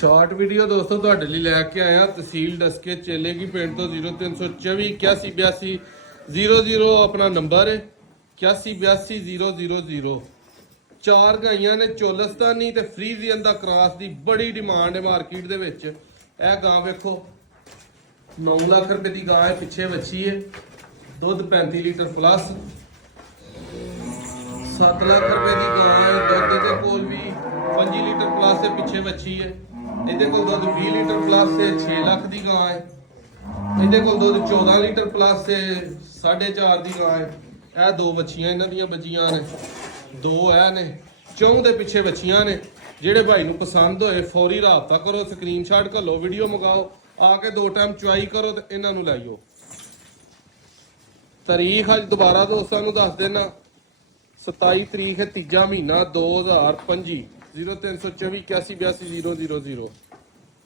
Short video ਦੋਸਤੋ ਤੁਹਾਡੇ ਲਈ ਲੈ ਕੇ ਆਇਆ ਤਹਿਸੀਲ ਡਸਕੇ ਚੇਲੇ ਕੀ ਪਿੰਡ ਤੋਂ 0324 8182 00 ਆਪਣਾ ਨੰਬਰ ਹੈ 8182 ਚਾਰ ਗਾਈਆਂ ਨੇ ਚੋਲਸਤਾਨੀ ਤੇ ਫਰੀਜ਼ੀਅਨ ਦਾ ਕ੍ਰਾਸ ਦੀ ਬੜੀ ਡਿਮਾਂਡ ਹੈ ਮਾਰਕੀਟ ਦੇ ਵਿੱਚ। ਇਹ ਗਾਂ ਵੇਖੋ 9 ਲੱਖ ਰੁਪਏ ਦੀ ਗਾਂ ਹੈ, ਪਿੱਛੇ ਵੱਛੀ ਹੈ, ਦੁੱਧ 35 ਲੀਟਰ ਪਲੱਸ, 7 ਲੱਖ ਰੁਪਏ ਦੀ ਗਾਂ ਹੈ, ਦੁੱਧ ਦੇ ਕੋਲ ਵੀ 25 ਲੀਟਰ ਪਲੱਸ ਹੈ, ਪਿੱਛੇ ਵੱਛੀ ਹੈ। ਇਹਦੇ ਕੋਲ ਦੁੱਧ 20 ਲੀਟਰ ਪਲੱਸ ਹੈ, 6 ਲੱਖ ਦੀ ਗਾਂ ਹੈ। ਇਹਦੇ ਕੋਲ ਦੁੱਧ 14 ਲੀਟਰ ਪਲੱਸ ਹੈ, 4.5 ਦੀ ਗਾਂ ਹੈ। ਇਹ ਦੋ ਵੱਛੀਆਂ ਇਹਨਾਂ ਦੀਆਂ ਬੱਚੀਆਂ ਨੇ, ਦੋ ਇਹ ਨੇ, ਚੌਂ ਦੇ ਪਿੱਛੇ ਵੱਛੀਆਂ ਨੇ। ਜਿਹੜੇ ਭਾਈ ਨੂੰ ਪਸੰਦ ਹੋਏ ਫੌਰੀ ਰਾਬਤਾ ਕਰੋ, ਸਕਰੀਨਸ਼ਾਟ ਘੱਲੋ, ਵੀਡੀਓ ਮੰਗਾਓ, ਆ ਕੇ 2 ਟਾਈਮ ਚੁਆਈ ਕਰੋ ਤੇ ਇਹਨਾਂ ਨੂੰ ਲੈ ਜਾਓ। ਤਾਰੀਖ ਅੱਜ ਦੁਬਾਰਾ ਦੋਸਤਾਂ ਨੂੰ ਦੱਸ ਦੇਣਾ, 27 ਤਰੀਕ ਹੈ, ਤੀਜਾ ਮਹੀਨਾ 2025, 0324 8182 000।